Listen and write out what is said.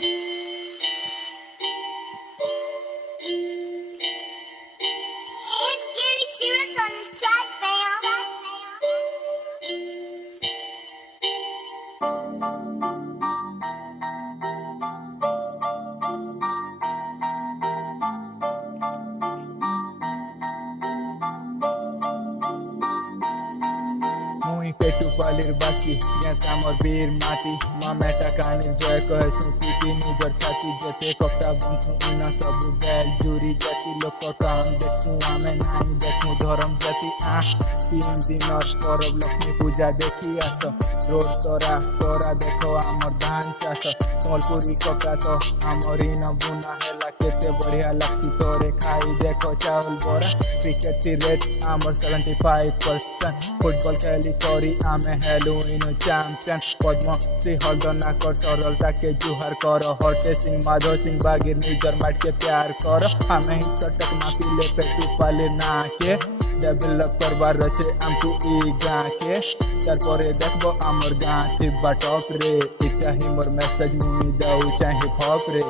It's getting serious on this track, fam. মুই পেটুপালির বাসি gas আমার বীর মাটি মামেটা কানির জয় কহে সুপিটি নিজর ছাতি যেতে কপটা বন্ধু ইনা সবু বেল জুরি যাসি লোক কাম দেখছু আমি নাই দেখু ধরম জাতি তিন দিনর পরব লক্ষ্মী পূজা দেখি আস রোড তোরা তোরা দেখো আমার ধান চাষ সম্বলপুরি কপটা তো আমার ইন বুনা হেলা কেতে বঢ়িয়া লাগছি তোরে খাই দেখো চাউল বড়া ক্রিকেট রেট আমার 75% ফুটবল খেলি করি আমি হ্যালোইন চ্যাম্পিয়ন পদ্মশ্রী হলদনা কর সরলতাকে জুহার কর হরতে সিং মাধव सिंह बागिर निजर माट के प्यार कर हमें ही कटक ना पिले पेटू पाले ना के डेवलप करबार रचे आमकु ई गाँ के तारपरे देखबो आमर गाँ थिबा टॉप रे इटा ही मोर मैसेज मुई दाऊ चाहे हिप हॉप रे।